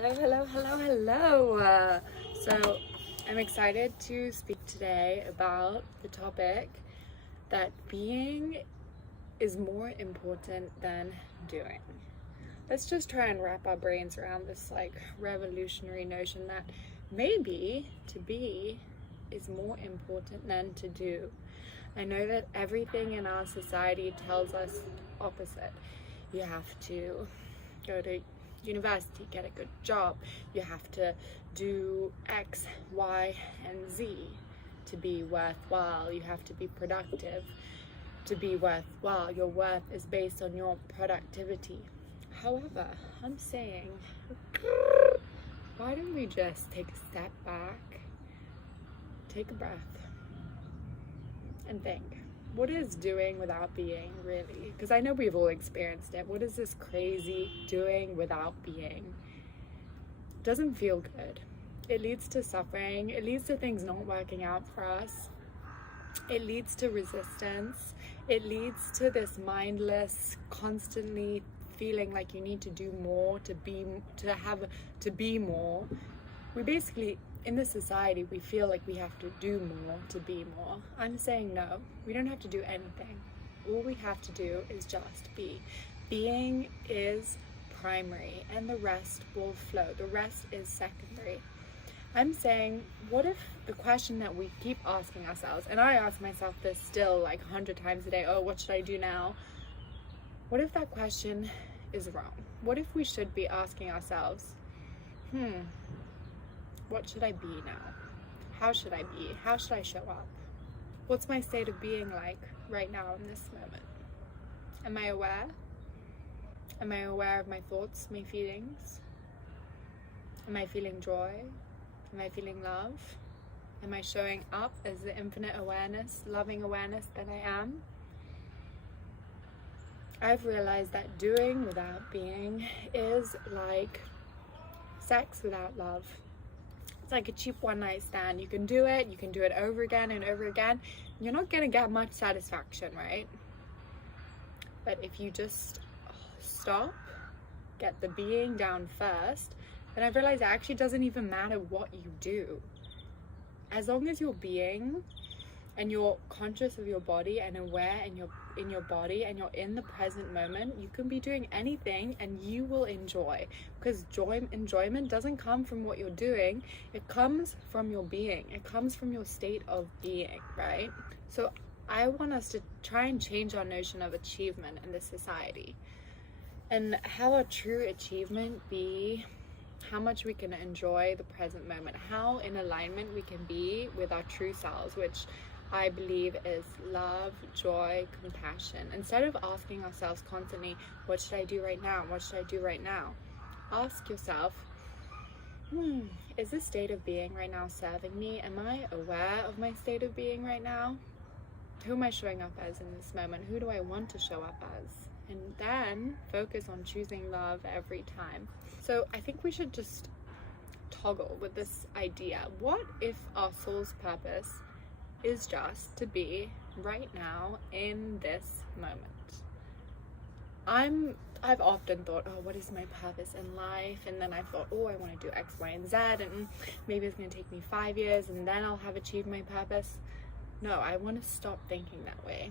Hello. So I'm excited to speak today about the topic that being is more important than doing. Let's just try and wrap our brains around this revolutionary notion that maybe to be is more important than to do. I know that everything in our society tells us opposite. You have to go to university, get a good job, you have to do X, Y, and Z to be worthwhile, you have to be productive to be worthwhile, your worth is based on your productivity. However, I'm saying, why don't we just take a step back, take a breath, and think, what is doing without being really? Because I know we've all experienced it. What is this crazy doing without being? It doesn't feel good. It leads to suffering. It leads to things not working out for us. It leads to resistance. It leads to this mindless, constantly feeling like you need to do more to be more. We basically, in this society, we feel like we have to do more to be more. I'm saying no, we don't have to do anything. All we have to do is just be. Being is primary and the rest will flow. The rest is secondary. I'm saying, what if the question that we keep asking ourselves, and I ask myself this still 100 times a day, oh, what should I do now? What if that question is wrong? What if we should be asking ourselves, what should I be now? How should I be? How should I show up? What's my state of being like right now in this moment? Am I aware? Am I aware of my thoughts, my feelings? Am I feeling joy? Am I feeling love? Am I showing up as the infinite awareness, loving awareness that I am? I've realized that doing without being is like sex without love. It's like a cheap one-night stand. You can do it over again and over again. You're not gonna get much satisfaction, right? But if you just stop, get the being down first, then I've realized it actually doesn't even matter what you do. As long as you're being and you're conscious of your body and aware in your body and you're in the present moment, you can be doing anything and you will enjoy, because enjoyment doesn't come from what you're doing, it comes from your being, it comes from your state of being, right? So I want us to try and change our notion of achievement in this society, and how a true achievement be how much we can enjoy the present moment, how in alignment we can be with our true selves, which I believe is love, joy, compassion. Instead of asking ourselves constantly, what should I do right now? What should I do right now? Ask yourself, is this state of being right now serving me? Am I aware of my state of being right now? Who am I showing up as in this moment? Who do I want to show up as? And then focus on choosing love every time. So I think we should just toggle with this idea. What if our soul's purpose is just to be right now in this moment? I've often thought, oh, what is my purpose in life? And then I thought, oh, I want to do X, Y, and Z, and maybe it's going to take me 5 years and then I'll have achieved my purpose. No, I want to stop thinking that way.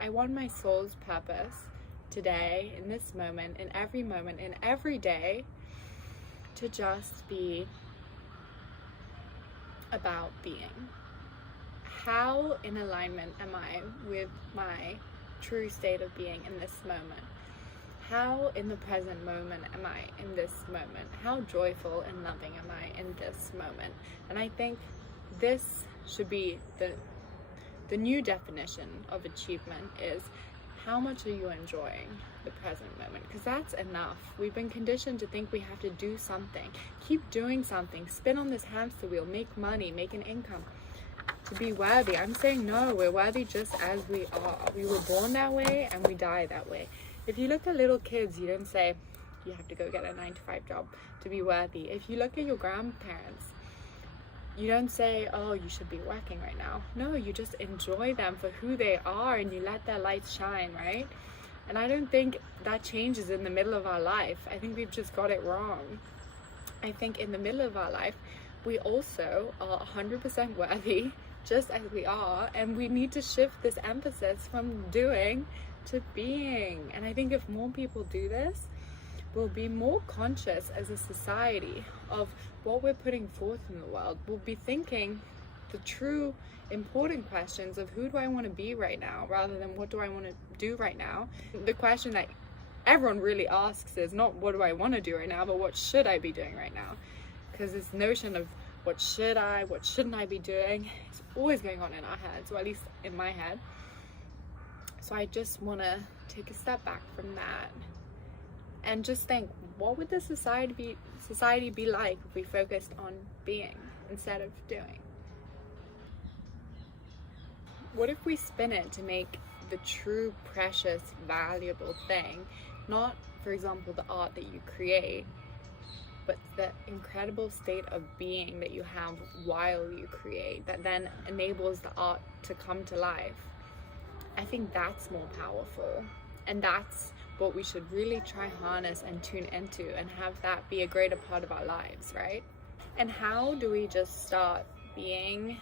I want my soul's purpose today, in this moment, in every day, to just be about being. How in alignment am I with my true state of being in this moment? How in the present moment am I in this moment? How joyful and loving am I in this moment? And I think this should be the new definition of achievement is, how much are you enjoying the present moment? Because that's enough. We've been conditioned to think we have to do something, keep doing something, spin on this hamster wheel, make money, make an income to be worthy. I'm saying no, we're worthy just as we are. We were born that way and we die that way. If you look at little kids, you don't say you have to go get a 9-to-5 job to be worthy. If you look at your grandparents, you don't say, oh, you should be working right now. No, you just enjoy them for who they are and you let their light shine, right? And I don't think that changes in the middle of our life. I think we've just got it wrong. I think in the middle of our life, we also are 100% worthy just as we are, and we need to shift this emphasis from doing to being. And I think if more people do this, we'll be more conscious as a society of what we're putting forth in the world. We'll be thinking the true important questions of who do I want to be right now, rather than what do I want to do right now. The question that everyone really asks is not what do I want to do right now, but what should I be doing right now? Because this notion of what shouldn't I be doing is always going on in our heads, or at least in my head. So I just want to take a step back from that and just think, what would the society be like if we focused on being instead of doing? What if we spin it to make the true, precious, valuable thing, not, for example, the art that you create, but the incredible state of being that you have while you create, that then enables the art to come to life? I think that's more powerful, and that's what we should really try harness and tune into, and have that be a greater part of our lives, right? And how do we just start being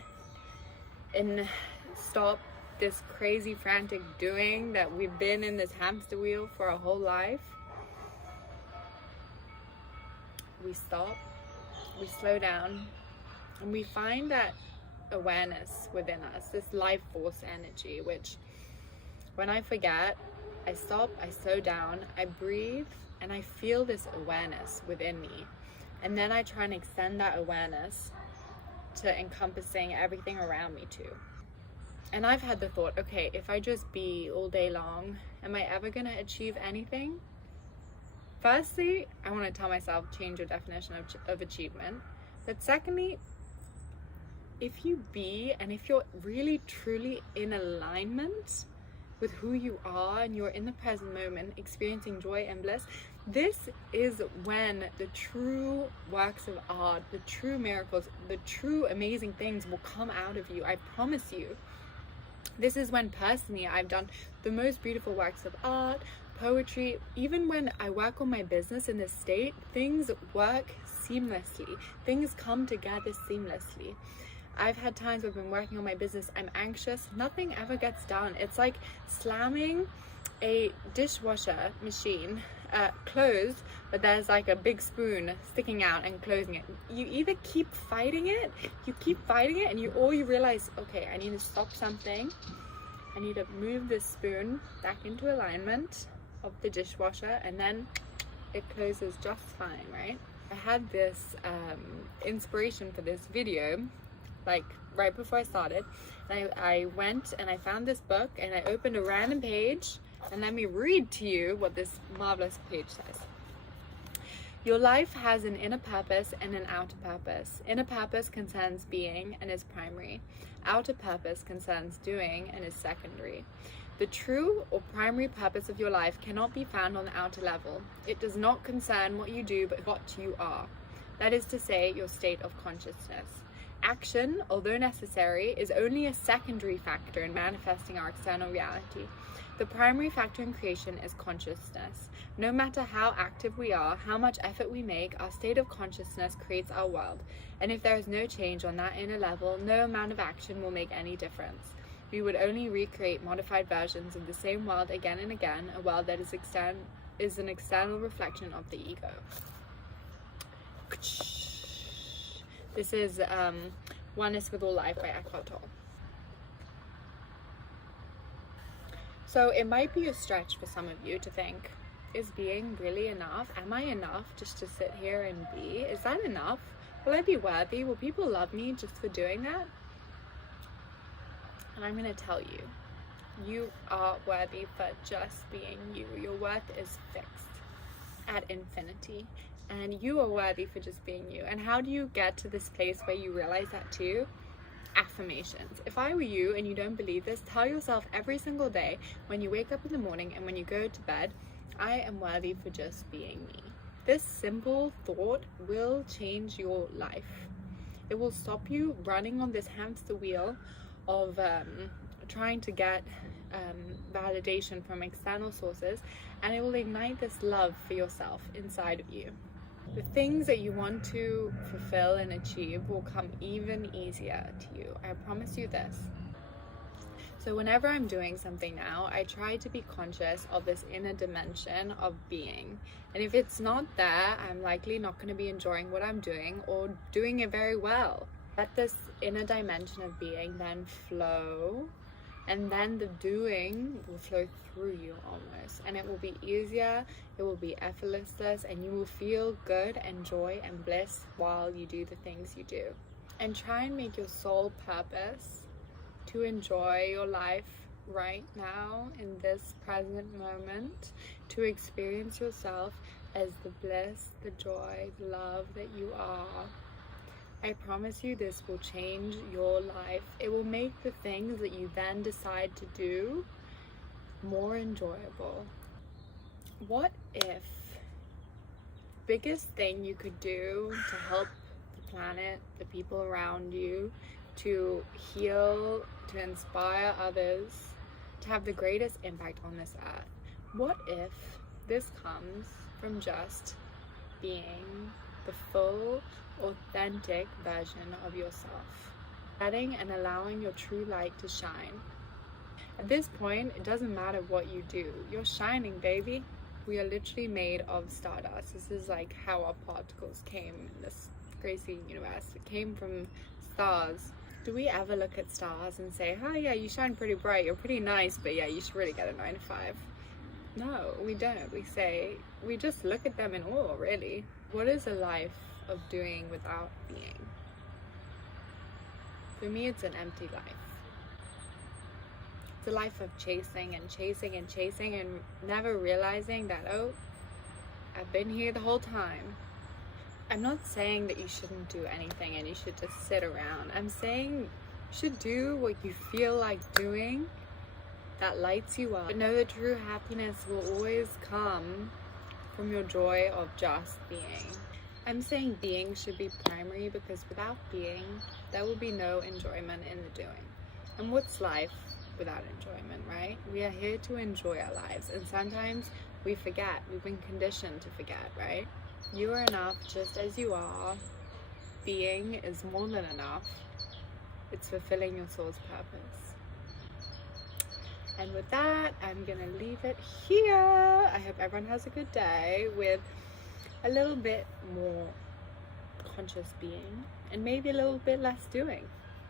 and stop this crazy frantic doing that we've been in this hamster wheel for our whole life? We stop, we slow down, and we find that awareness within us, this life force energy, which when I forget, I stop, I slow down, I breathe, and I feel this awareness within me. And then I try and extend that awareness to encompassing everything around me too. And I've had the thought, okay, if I just be all day long, am I ever going to achieve anything? Firstly, I want to tell myself, change your definition of achievement. But secondly, if you be, and if you're really truly in alignment with who you are, and you're in the present moment experiencing joy and bliss, this is when the true works of art, the true miracles, the true amazing things will come out of you. I promise you. This is when personally I've done the most beautiful works of art, poetry. Even when I work on my business in this state, things work seamlessly. Things come together seamlessly. I've had times where I've been working on my business, I'm anxious, nothing ever gets done. It's like slamming a dishwasher machine closed, but there's like a big spoon sticking out and closing it. You either keep fighting it, and you realize, okay, I need to stop something. I need to move this spoon back into alignment of the dishwasher, and then it closes just fine, right? I had this inspiration for this video like right before I started, and I went and I found this book, and I opened a random page, and let me read to you what this marvelous page says. Your life has an inner purpose and an outer purpose. Inner purpose concerns being and is primary. Outer purpose concerns doing and is secondary. The true or primary purpose of your life cannot be found on the outer level. It does not concern what you do, but what you are. That is to say, your state of consciousness. Action, although necessary, is only a secondary factor in manifesting our external reality. The primary factor in creation is consciousness. No matter how active we are, how much effort we make, our state of consciousness creates our world. And if there is no change on that inner level, no amount of action will make any difference. We would only recreate modified versions of the same world again and again, a world that is an external reflection of the ego. This is Oneness with All Life by Eckhart Tolle. So it might be a stretch for some of you to think, is being really enough? Am I enough just to sit here and be? Is that enough? Will I be worthy? Will people love me just for doing that? And I'm going to tell you, you are worthy for just being you. Your worth is fixed at infinity. And you are worthy for just being you. And how do you get to this place where you realize that too? Affirmations. If I were you and you don't believe this, tell yourself every single day when you wake up in the morning and when you go to bed, I am worthy for just being me. This simple thought will change your life. It will stop you running on this hamster wheel of trying to get validation from external sources, and it will ignite this love for yourself inside of you. The things that you want to fulfill and achieve will come even easier to you. I promise you this. So whenever I'm doing something now, I try to be conscious of this inner dimension of being. And if it's not there, I'm likely not going to be enjoying what I'm doing or doing it very well. Let this inner dimension of being then flow, and then the doing will flow through you almost. And it will be easier, it will be effortless, and you will feel good and joy and bliss while you do the things you do. And try and make your sole purpose to enjoy your life right now in this present moment, to experience yourself as the bliss, the joy, the love that you are. I promise you this will change your life. It will make the things that you then decide to do more enjoyable. What if the biggest thing you could do to help the planet, the people around you, to heal, to inspire others, to have the greatest impact on this earth? What if this comes from just being the full, authentic version of yourself, letting and allowing your true light to shine? At this point, it doesn't matter what you do, you're shining, baby. We are literally made of stardust. This is like how our particles came in this crazy universe. It came from stars. Do we ever look at stars and say, oh yeah, you shine pretty bright, you're pretty nice, but yeah, you should really get a 9 to 5? No, we don't. We just look at them in awe, really. What is a life of doing without being? For me, it's an empty life. It's a life of chasing and chasing and chasing and never realizing that, oh, I've been here the whole time. I'm not saying that you shouldn't do anything and you should just sit around. I'm saying you should do what you feel like doing that lights you up. But know that true happiness will always come from your joy of just being. I'm saying being should be primary because without being, there will be no enjoyment in the doing. And what's life without enjoyment, right? We are here to enjoy our lives, and sometimes we forget. We've been conditioned to forget, right? You are enough just as you are. Being is more than enough. It's fulfilling your soul's purpose. And with that, I'm gonna leave it here. I hope everyone has a good day with a little bit more conscious being and maybe a little bit less doing.